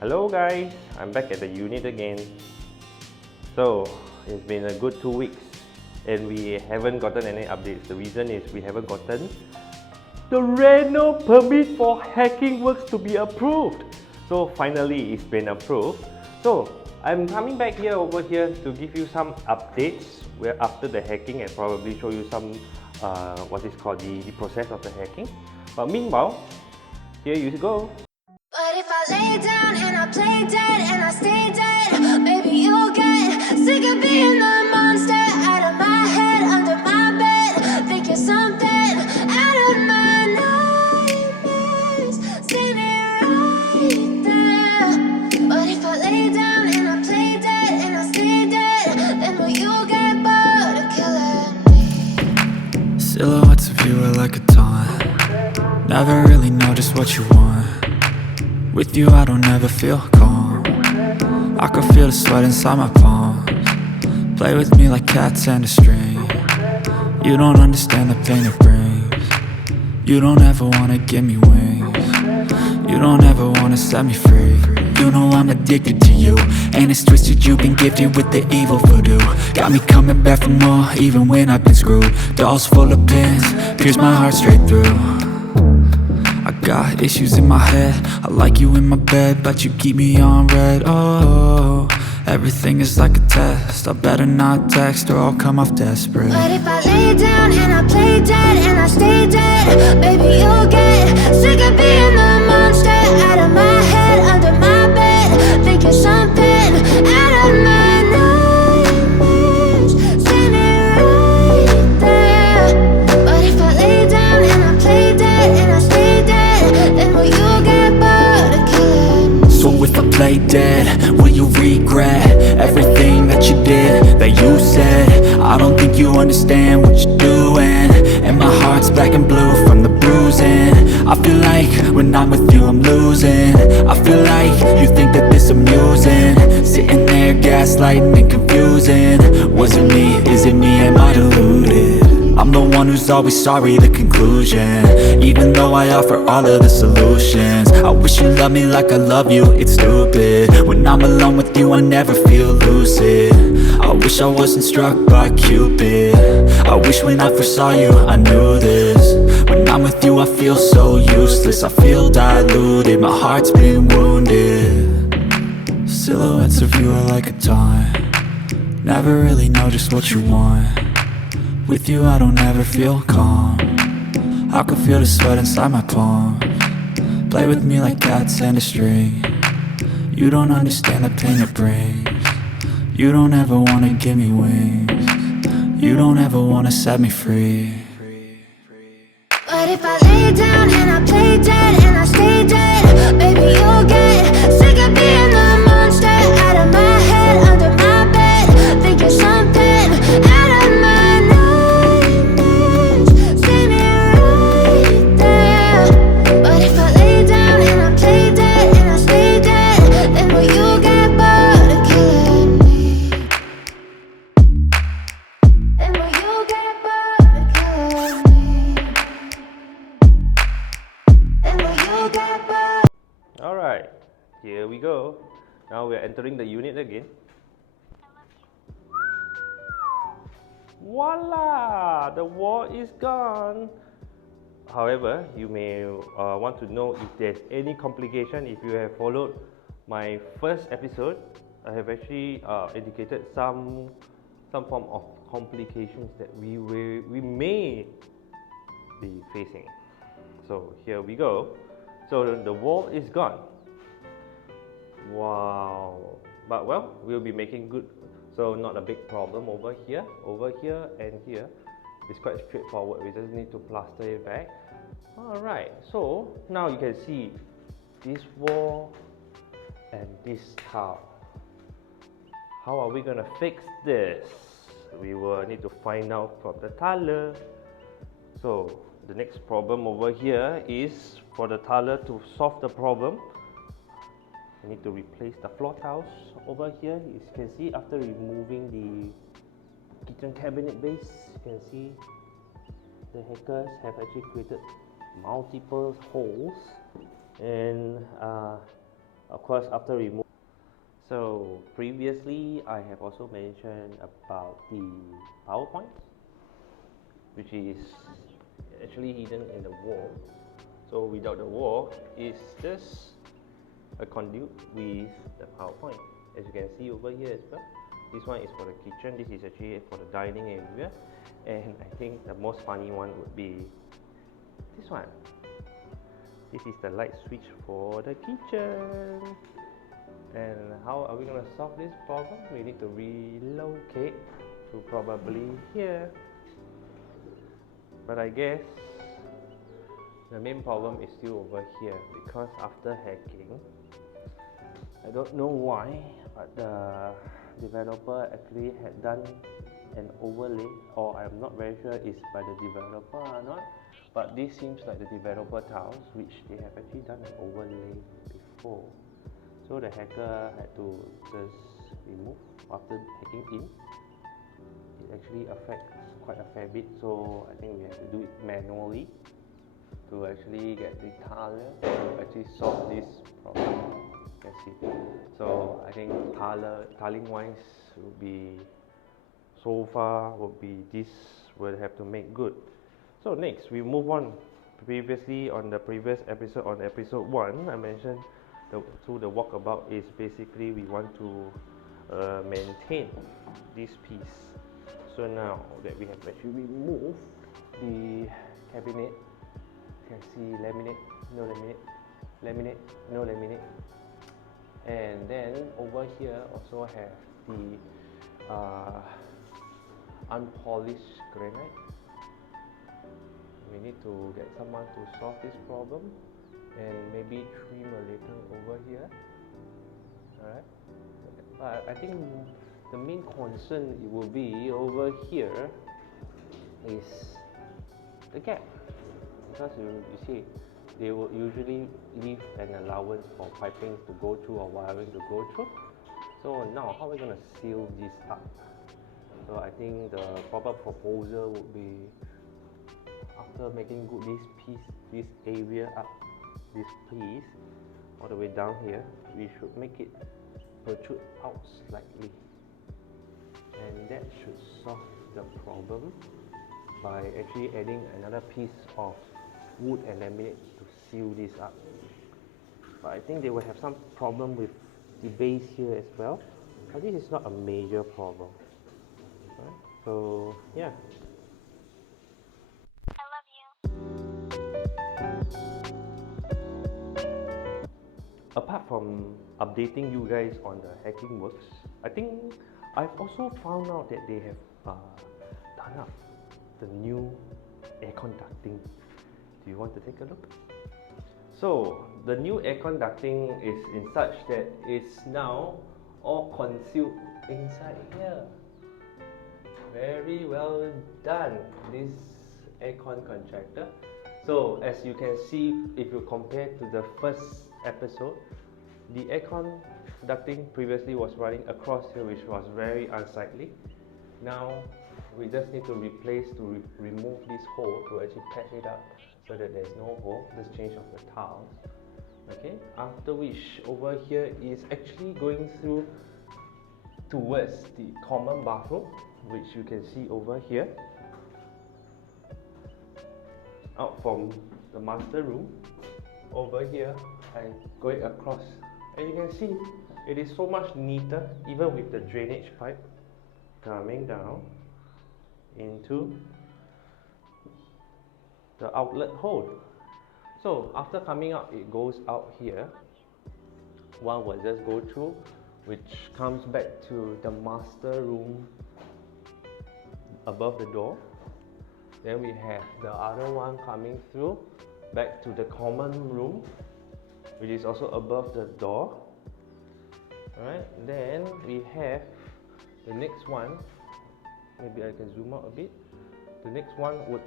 Hello guys, I'm back at the unit again. So it's been a good 2 weeks and we haven't gotten any updates. The reason is we haven't gotten the reno permit for hacking works to be approved. So finally it's been approved. So I'm coming back over here to give you some updates where after the hacking and probably show you some what is called the process of the hacking. But meanwhile, here you go. But if I lay down and I play dead and I stay dead, maybe you'll get sick of being the monster out of my head, under my bed. Think you're something out of my nightmares, standing right there. But if I lay down and I play dead and I stay dead, then will you get bored of killing me? Silhouettes of you are like a taunt. Never really know just what you want. With you I don't ever feel calm. I can feel the sweat inside my palms. Play with me like cats and a string. You don't understand the pain it brings. You don't ever wanna give me wings. You don't ever wanna set me free. You know I'm addicted to you, and it's twisted, you've been gifted with the evil voodoo. Got me coming back for more, even when I've been screwed. Dolls full of pins, pierce my heart straight through. I got issues in my head, I like you in my bed, but you keep me on red. Oh, everything is like a test, I better not text or I'll come off desperate. But if I lay down and I play dead and I stay dead, baby you'll get sick of being the monster out of my head, under my bed. Think you're something out of my nightmares, standing right there. But if I lay down and I play dead and I stay dead, then will you get bored of killing me? So if I play dead, will you regret everything that you did, that you said? I don't think you understand what you're doing, and my heart's black and blue from the bruising. I feel like when I'm with you I'm losing. I feel like you think that this amusing, sitting there gaslighting and confusing. Was it me? Is it me? Am I deluded? I'm the one who's always sorry, the conclusion. Even though I offer all of the solutions, I wish you loved me like I love you, it's stupid. When I'm alone with you I never feel lucid. I wish I wasn't struck by Cupid. I wish when I first saw you I knew this. When I'm with you I feel so useless, I feel diluted, my heart's been wounded. Silhouettes of you are like a taunt. Never really know just what you want. With you I don't ever feel calm. I can feel the sweat inside my palms. Play with me like cats and a string. You don't understand the pain it brings. You don't ever wanna give me wings. You don't ever wanna set me free. But if I lay down and I play dead and I stay dead, baby you'll get sick of being the monster out of my head, under my bed. Think you're something out of my nightmares, standing right there. But if I lay down and I play dead and I stay dead, then will you get bored of killing me? Then will you get bored of killing me? Then will you get bored? Alright, here we go. Now we're entering the unit again. Voila! The wall is gone. However, you may want to know if there's any complication. If you have followed my first episode, I have actually indicated some form of complications that we may be facing. So here we go. So the wall is gone. Wow. But well, we'll be making good. So not a big problem over here, and here. It's quite straightforward. We just need to plaster it back. Alright, so now you can see this wall and this tile. How are we gonna fix this? We will need to find out from the tiler. So the next problem over here is for the tiler to solve the problem. We need to replace the floor tiles over here. As you can see, after removing the kitchen cabinet base, you can see the hackers have actually created multiple holes, and of course after remove. So previously I have also mentioned about the power points, which is actually hidden in the wall. So without the wall, it's just a conduit with the power point, as you can see over here as well. This one is for the kitchen, this is actually for the dining area, and I think the most funny one would be this one. This is the light switch for the kitchen. And how are we going to solve this problem? We need to relocate to probably here. But I guess the main problem is still over here, because after hacking, I don't know why, but the developer actually had done an overlay, or I'm not very sure it's by the developer or not, but this seems like the developer tiles, which they have actually done an overlay before. So the hacker had to just remove after hacking in. It actually affects quite a fair bit, so I think we have to do it manually to actually get the tiler to actually solve this problem. You can see. So I think tiling wise will be, so far would be this will have to make good. So next we move on. Previously on the previous episode, on episode 1, I mentioned through the walkabout is basically we want to maintain this piece. So now that we have actually removed the cabinet, you can see laminate, no laminate, laminate, no laminate, and then over here also have the unpolished granite. We need to get someone to solve this problem and maybe trim a little over here. Alright, but I think the main concern it will be over here is the gap, because you see they will usually leave an allowance for pipings to go through or wiring to go through. So now how are we going to seal this up? So I think the proper proposal would be, after making good this area up, this piece all the way down here, we should make it protrude out slightly, and that should solve the problem by actually adding another piece of wood and laminate to seal this up. But I think they will have some problem with the base here as well, but this is not a major problem. Right? So yeah. Apart from updating you guys on the hacking works, I think I've also found out that they have done up the new aircon ducting. Do you want to take a look? So the new aircon ducting is in such that it's now all concealed inside here. Very well done, this aircon contractor. So as you can see, if you compare to the first episode, the aircon ducting previously was running across here, which was very unsightly. Now we just need to replace, to remove this hole, to actually patch it up so that there's no hole, just change of the tiles. Okay, after which over here is actually going through towards the common bathroom, which you can see over here, out from the master room over here and going across, and you can see it is so much neater, even with the drainage pipe coming down into the outlet hole. So after coming out, it goes out here. One will just go through, which comes back to the master room above the door. Then we have the other one coming through back to the common room, which is also above the door. Alright, then we have the next one. Maybe I can zoom out a bit. The next one would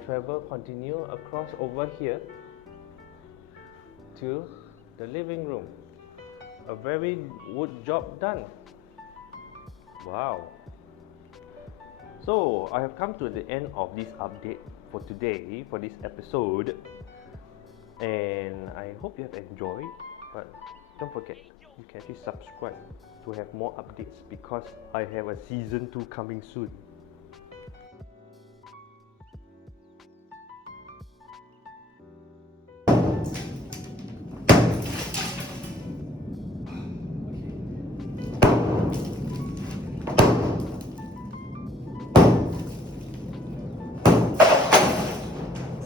continue across over here to the living room. A very good job done. Wow. So I have come to the end of this update for today, for this episode, and I hope you have enjoyed. But don't forget, you can actually subscribe to have more updates because I have a season 2 coming soon.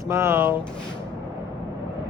Smile.